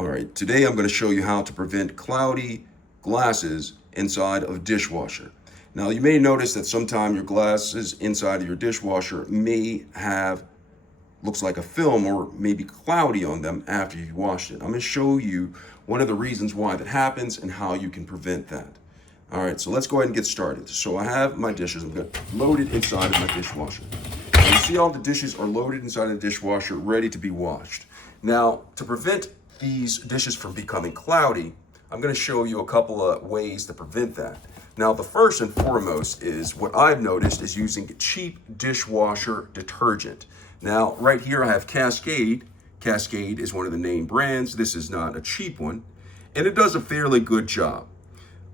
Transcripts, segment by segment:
All right, today I'm going to show you how to prevent cloudy glasses inside of a dishwasher. Now, you may notice that sometimes your glasses inside of your dishwasher may have, looks like a film or maybe cloudy on them after you washed it. I'm going to show you one of the reasons why that happens and how you can prevent that. All right, so let's go ahead and get started. So I have my dishes, I'm going to load it inside of my dishwasher. And you see all the dishes are loaded inside of the dishwasher, ready to be washed. Now, to prevent these dishes from becoming cloudy, I'm going to show you a couple of ways to prevent that. Now, the first and foremost is what I've noticed is using cheap dishwasher detergent. Now, right here I have Cascade. Cascade is one of the name brands. This is not a cheap one, and it does a fairly good job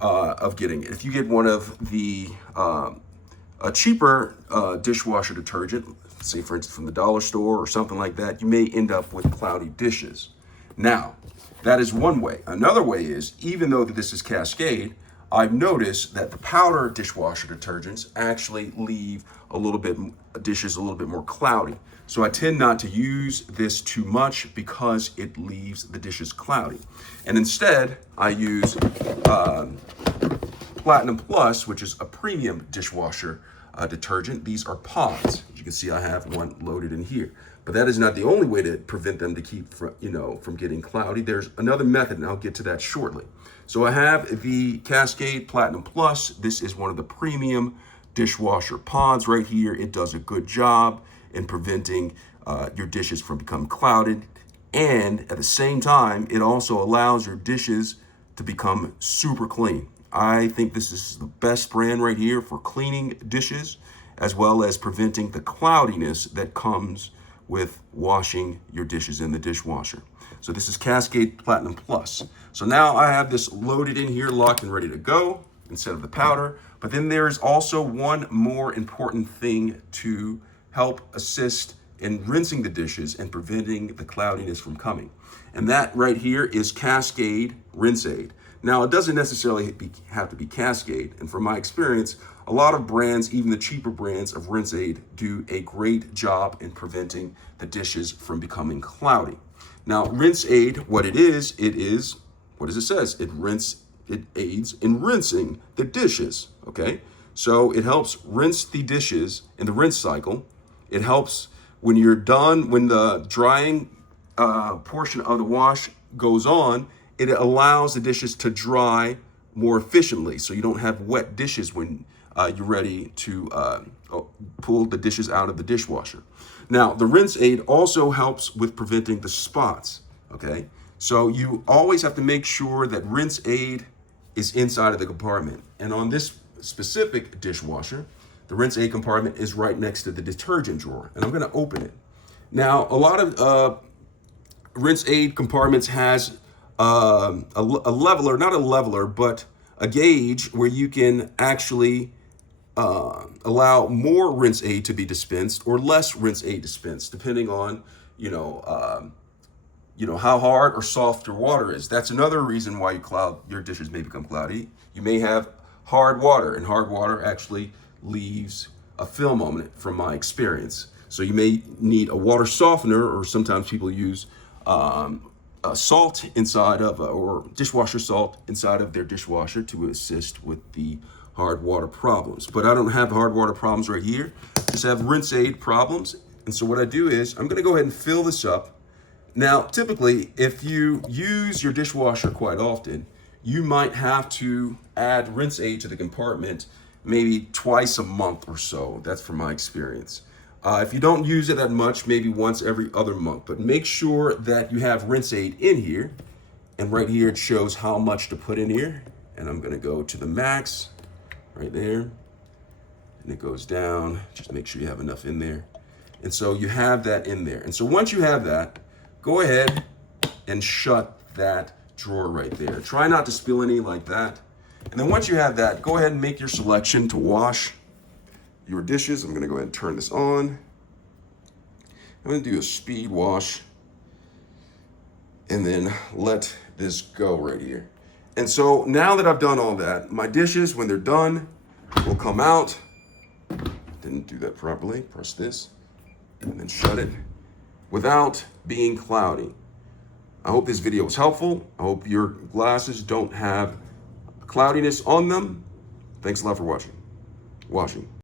of getting it. If you get one of the a cheaper dishwasher detergent, say for instance from the dollar store or something like that, you may end up with cloudy dishes. Now, that is one way. Another way is, even though this is Cascade, I've noticed that the powder dishwasher detergents actually leave dishes a little bit more cloudy. So I tend not to use this too much because it leaves the dishes cloudy. And instead, I use Platinum Plus, which is a premium dishwasher detergent. These are pods. As you can see, I have one loaded in here. But that is not the only way to prevent them to keep from getting cloudy. There's another method, and I'll get to that shortly. So I have the Cascade Platinum Plus. This is one of the premium dishwasher pods right here. It does a good job in preventing your dishes from becoming clouded. And at the same time, it also allows your dishes to become super clean. I think this is the best brand right here for cleaning dishes, as well as preventing the cloudiness that comes with washing your dishes in the dishwasher. So this is Cascade Platinum Plus. So now I have this loaded in here, locked and ready to go instead of the powder. But then there's also one more important thing to help assist in rinsing the dishes and preventing the cloudiness from coming. And that right here is Cascade Rinse Aid. Now, it doesn't necessarily have to be Cascade. And from my experience, a lot of brands, even the cheaper brands of Rinse Aid, do a great job in preventing the dishes from becoming cloudy. Now, Rinse Aid, what it is, what does it says? It aids in rinsing the dishes, okay? So it helps rinse the dishes in the rinse cycle. It helps when you're done, when the drying portion of the wash goes on, it allows the dishes to dry more efficiently, so you don't have wet dishes when you're ready to pull the dishes out of the dishwasher. Now, the Rinse Aid also helps with preventing the spots, okay? So you always have to make sure that Rinse Aid is inside of the compartment. And on this specific dishwasher, the Rinse Aid compartment is right next to the detergent drawer, and I'm gonna open it. Now, a lot of Rinse Aid compartments has a leveler, not a leveler, but a gauge where you can actually allow more Rinse Aid to be dispensed or less Rinse Aid dispensed, depending on how hard or soft your water is. That's another reason why your dishes may become cloudy. You may have hard water, and hard water actually leaves a film on it, from my experience. So you may need a water softener, or sometimes people use salt inside of, or dishwasher salt inside of their dishwasher to assist with the hard water problems. But I don't have hard water problems right here, just have Rinse Aid problems. And so what I do is I'm gonna go ahead and fill this up. Now, typically, if you use your dishwasher quite often, you might have to add Rinse Aid to the compartment maybe twice a month or so. That's from my experience. If you don't use it that much, maybe once every other month, but make sure that you have Rinse Aid in here. And right here, it shows how much to put in here. And I'm gonna go to the max right there. And it goes down, just make sure you have enough in there. And so you have that in there. And so once you have that, go ahead and shut that drawer right there. Try not to spill any like that. And then once you have that, go ahead and make your selection to wash your dishes. I'm gonna go ahead and turn this on. I'm gonna do a speed wash and then let this go right here. And so now that I've done all that, my dishes, when they're done, will come out. Didn't do that properly. Press this and then shut it without being cloudy. I hope this video was helpful. I hope your glasses don't have cloudiness on them. Thanks a lot for watching.